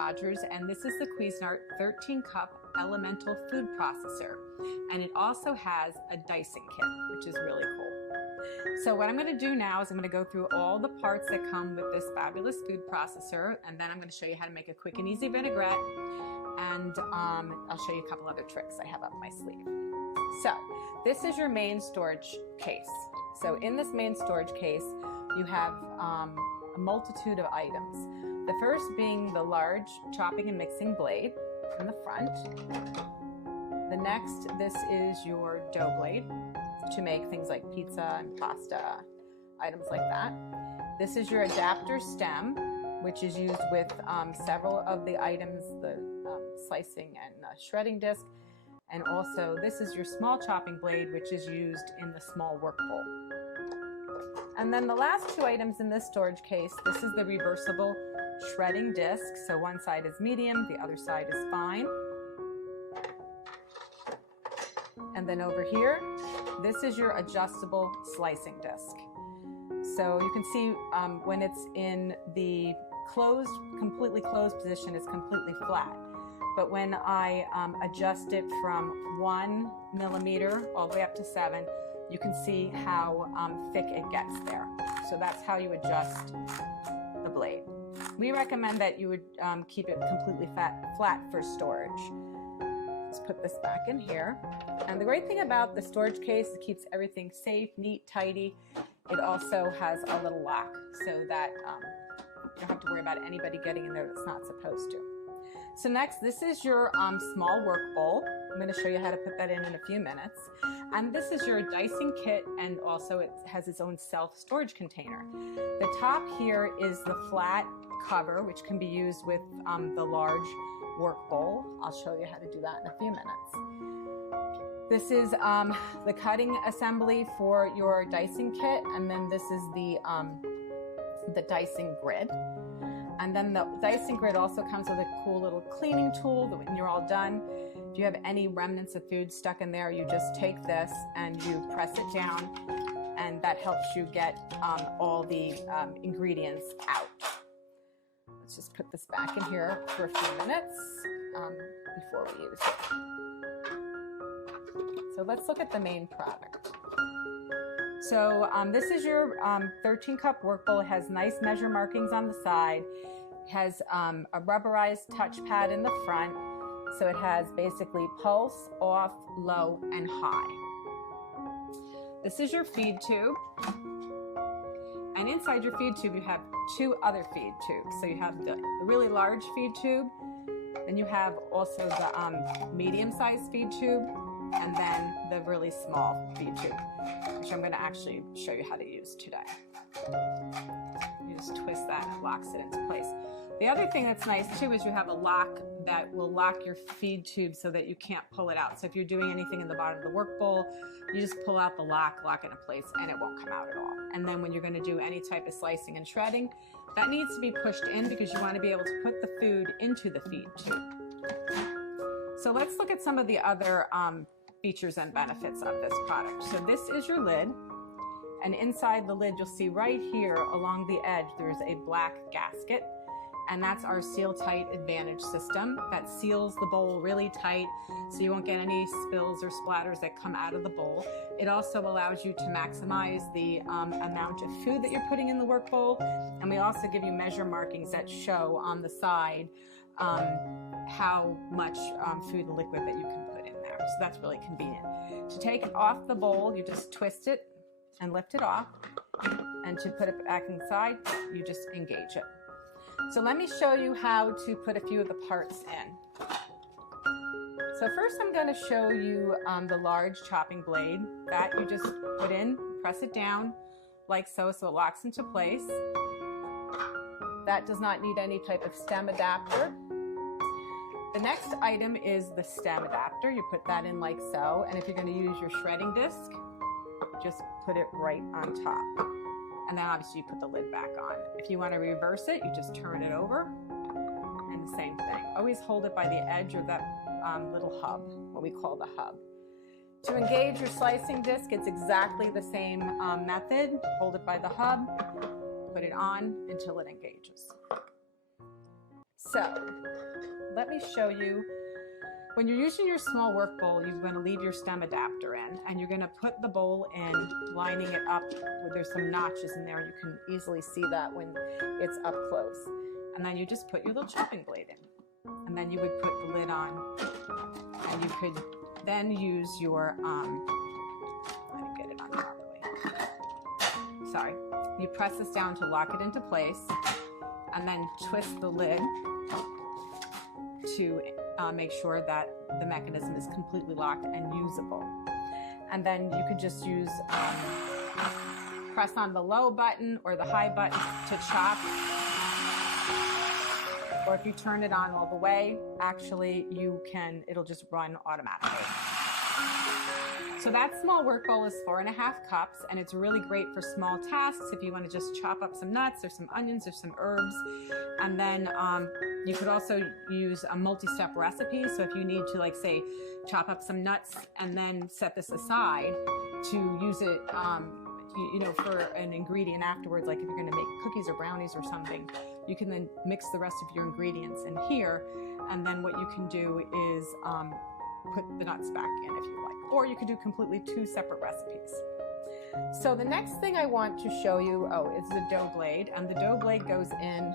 Rogers, and this is the Cuisinart 13 Cup Elemental Food Processor. And it also has a dicing kit, which is really cool. So what I'm going to do now is I'm going to go through all the parts that come with this fabulous food processor, and then I'm going to show you how to make a quick and easy vinaigrette, and I'll show you a couple other tricks I have up my sleeve. So this is your main storage case. So in this main storage case, you have a multitude of items. The first being the large chopping and mixing blade in the front. The next, this is your dough blade to make things like pizza and pasta, items like that. This is your adapter stem, which is used with several of the items, the slicing and shredding disc. And also, this is your small chopping blade, which is used in the small work bowl. And then the last two items in this storage case, this is the reversible shredding disc. So one side is medium, the other side is fine. And then over here, this is your adjustable slicing disc. So you can see when it's in the closed, completely closed position, it's completely flat. But when I adjust it from 1 millimeter all the way up to 7, you can see how thick it gets there. So that's how you adjust the blade. We recommend that you would keep it completely flat for storage. Let's put this back in here. And the great thing about the storage case is it keeps everything safe, neat, tidy. It also has a little lock so that you don't have to worry about anybody getting in there that's not supposed to. So next, this is your small work bowl. I'm going to show you how to put that in a few minutes. And this is your dicing kit, and also it has its own self-storage container. The top here is the flat cover, which can be used with the large work bowl. I'll show you how to do that in a few minutes. This is the cutting assembly for your dicing kit, and then this is the dicing grid. And then the dicing grid also comes with a cool little cleaning tool that when you're all done, if you have any remnants of food stuck in there, you just take this and you press it down, and that helps you get all the ingredients out. Let's just put this back in here for a few minutes before we use it. So let's look at the main product. So this is your 13 cup work bowl. It has nice measure markings on the side. It has a rubberized touchpad in the front. So it has basically pulse, off, low, and high. This is your feed tube. And inside your feed tube, you have two other feed tubes. So you have the really large feed tube, and you have also the medium-sized feed tube, and then the really small feed tube, which I'm going to actually show you how to use today. You just twist that and it locks it into place. The other thing that's nice too is you have a lock that will lock your feed tube so that you can't pull it out. So if you're doing anything in the bottom of the work bowl, you just pull out the lock it in place, and it won't come out at all. And then when you're going to do any type of slicing and shredding, that needs to be pushed in because you want to be able to put the food into the feed tube. So let's look at some of the other features and benefits of this product. So this is your lid, and inside the lid you'll see right here along the edge there's a black gasket, and that's our Seal Tight Advantage system that seals the bowl really tight so you won't get any spills or splatters that come out of the bowl. It also allows you to maximize the amount of food that you're putting in the work bowl, and we also give you measure markings that show on the side how much food and liquid that you can put in there. So that's really convenient. To take it off the bowl, you just twist it and lift it off, and to put it back inside, you just engage it. So let me show you how to put a few of the parts in. So first I'm going to show you the large chopping blade that you just put in, press it down like so, so it locks into place. That does not need any type of stem adapter. The next item is the stem adapter. You put that in like so, and if you're going to use your shredding disc, just put it right on top. And then obviously you put the lid back on. If you want to reverse it, you just turn it over, and the same thing. Always hold it by the edge of that little hub, what we call the hub. To engage your slicing disc, it's exactly the same method. Hold it by the hub, put it on until it engages. So let me show you. When you're using your small work bowl, you're going to leave your stem adapter in, and you're going to put the bowl in, lining it up where there's some notches in there. You can easily see that when it's up close. And then you just put your little chopping blade in. And then you would put the lid on, and you could then use your, I didn't get it on properly. Sorry. You press this down to lock it into place, and then twist the lid to make sure that the mechanism is completely locked and usable. And then you could just use, press on the low button or the high button to chop. Or if you turn it on all the way, actually it'll just run automatically. So that small work bowl is 4.5 cups, and it's really great for small tasks if you want to just chop up some nuts or some onions or some herbs. And then you could also use a multi-step recipe. So if you need to, like, say, chop up some nuts and then set this aside to use it, for an ingredient afterwards, like if you're going to make cookies or brownies or something, you can then mix the rest of your ingredients in here. And then what you can do is put the nuts back in if you like, or you could do completely 2 separate recipes. So the next thing I want to show you, is the dough blade, and the dough blade goes in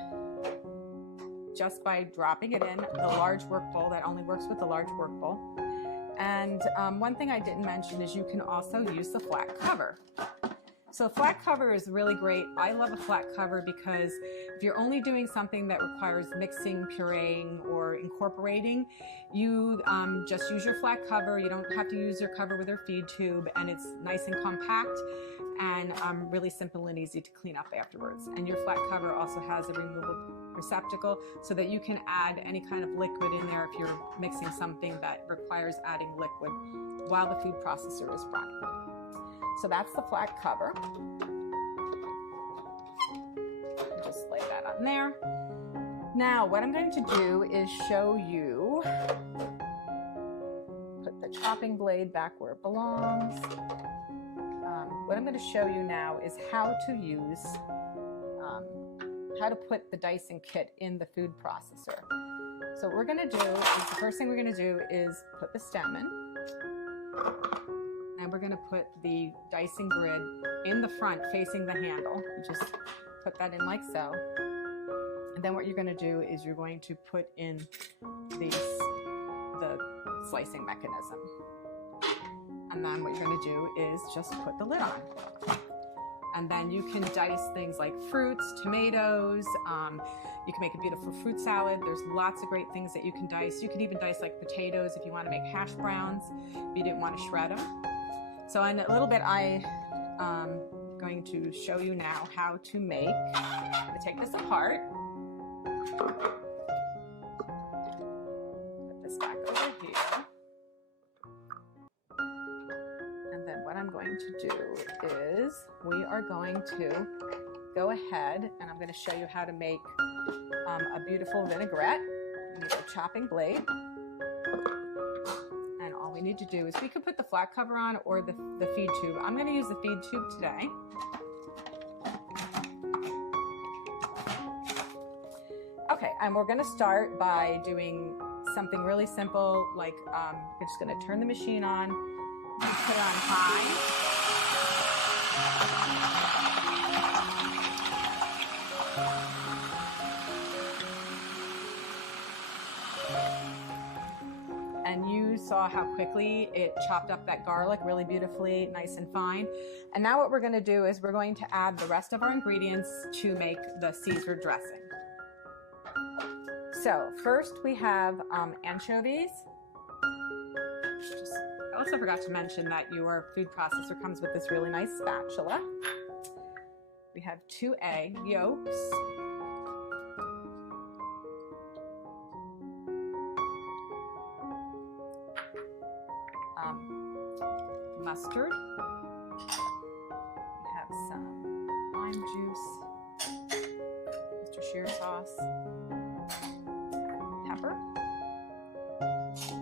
just by dropping it in the large work bowl. That only works with the large work bowl. And one thing I didn't mention is you can also use the flat cover. So flat cover is really great. I love a flat cover because if you're only doing something that requires mixing, pureeing, or incorporating, you just use your flat cover. You don't have to use your cover with your feed tube, and it's nice and compact and really simple and easy to clean up afterwards. And your flat cover also has a removable receptacle so that you can add any kind of liquid in there if you're mixing something that requires adding liquid while the food processor is running. So that's the flat cover. Just lay that on there. Now, what I'm going to do is show you, put the chopping blade back where it belongs. What I'm going to show you now is how to use, how to put the dicing kit in the food processor. So what we're going to do is, the first thing we're going to do is put the stem in. And we're going to put the dicing grid in the front facing the handle. You just put that in like so. And then what you're going to do is you're going to put in the slicing mechanism. And then what you're going to do is just put the lid on. And then you can dice things like fruits, tomatoes. You can make a beautiful fruit salad. There's lots of great things that you can dice. You can even dice like potatoes if you want to make hash browns, if you didn't want to shred them. So in a little bit, I'm going to show you now how to make, I'm going to take this apart. Put this back over here. And then what I'm going to do is we are going to go ahead and I'm going to show you how to make a beautiful vinaigrette. You need a chopping blade. We need to do is we could put the flat cover on or the feed tube. I'm going to use the feed tube today. Okay, and we're going to start by doing something really simple, like we're just going to turn the machine on, put it on high. And you saw how quickly it chopped up that garlic really beautifully, nice and fine. And now what we're going to do is we're going to add the rest of our ingredients to make the Caesar dressing. So first we have anchovies. I also forgot to mention that your food processor comes with this really nice spatula. We have 2 egg yolks. Mustard. We have some lime juice, Worcestershire sauce, pepper,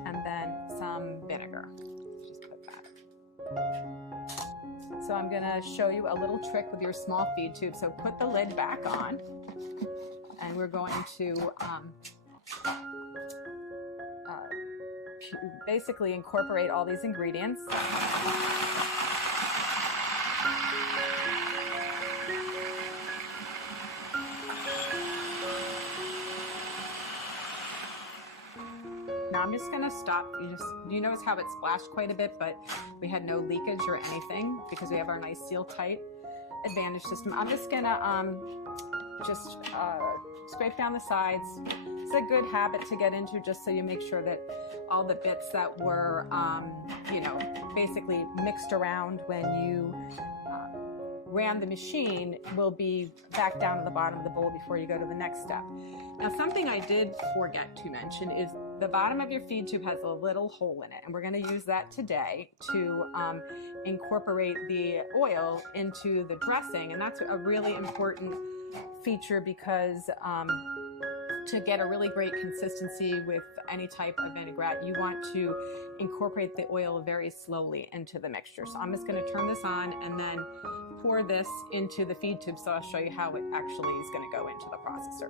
and then some vinegar. Just put that. So I'm going to show you a little trick with your small feed tube. So put the lid back on and and we're going to basically incorporate all these ingredients. Now I'm just gonna stop. You notice how it splashed quite a bit, but we had no leakage or anything because we have our nice seal tight Advantage system. I'm just gonna scrape down the sides. It's a good habit to get into, just so you make sure that all the bits that were, basically mixed around when you ran the machine will be back down to the bottom of the bowl before you go to the next step. Now, something I did forget to mention is the bottom of your feed tube has a little hole in it, and we're going to use that today to incorporate the oil into the dressing, and that's a really important feature because to get a really great consistency with any type of vinaigrette, you want to incorporate the oil very slowly into the mixture. So I'm just going to turn this on and then pour this into the feed tube, so I'll show you how it actually is going to go into the processor.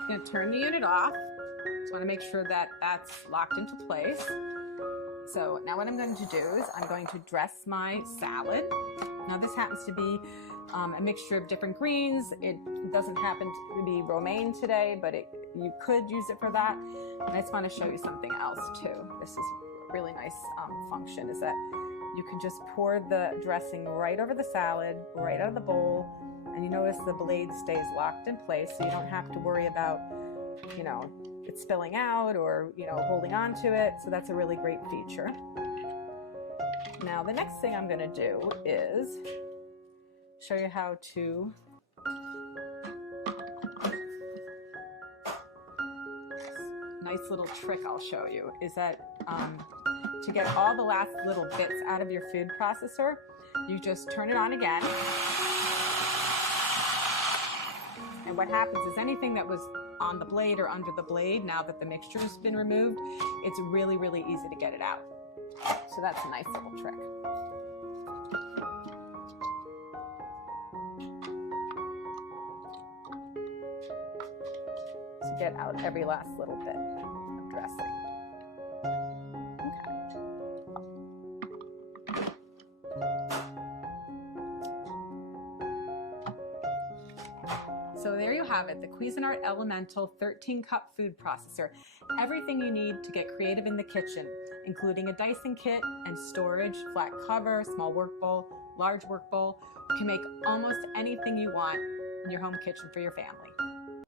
I'm going to turn the unit off. Just want to make sure that that's locked into place. So now what I'm going to do is I'm going to dress my salad. Now this happens to be a mixture of different greens. It doesn't happen to be romaine today, but you could use it for that. And I just want to show you something else too. This is a really nice function, is that you can just pour the dressing right over the salad, right out of the bowl. And you notice the blade stays locked in place, so you don't have to worry about, it spilling out or, holding on to it. So that's a really great feature. Now, the next thing I'm going to do is show you how to nice little trick I'll show you is that to get all the last little bits out of your food processor, you just turn it on again. And what happens is anything that was on the blade or under the blade, now that the mixture has been removed, it's really, really easy to get it out. So that's a nice little trick. To get out every last little bit of dressing. So there you have it, the Cuisinart Elemental 13-cup food processor. Everything you need to get creative in the kitchen, including a dicing kit and storage, flat cover, small work bowl, large work bowl. You can make almost anything you want in your home kitchen for your family.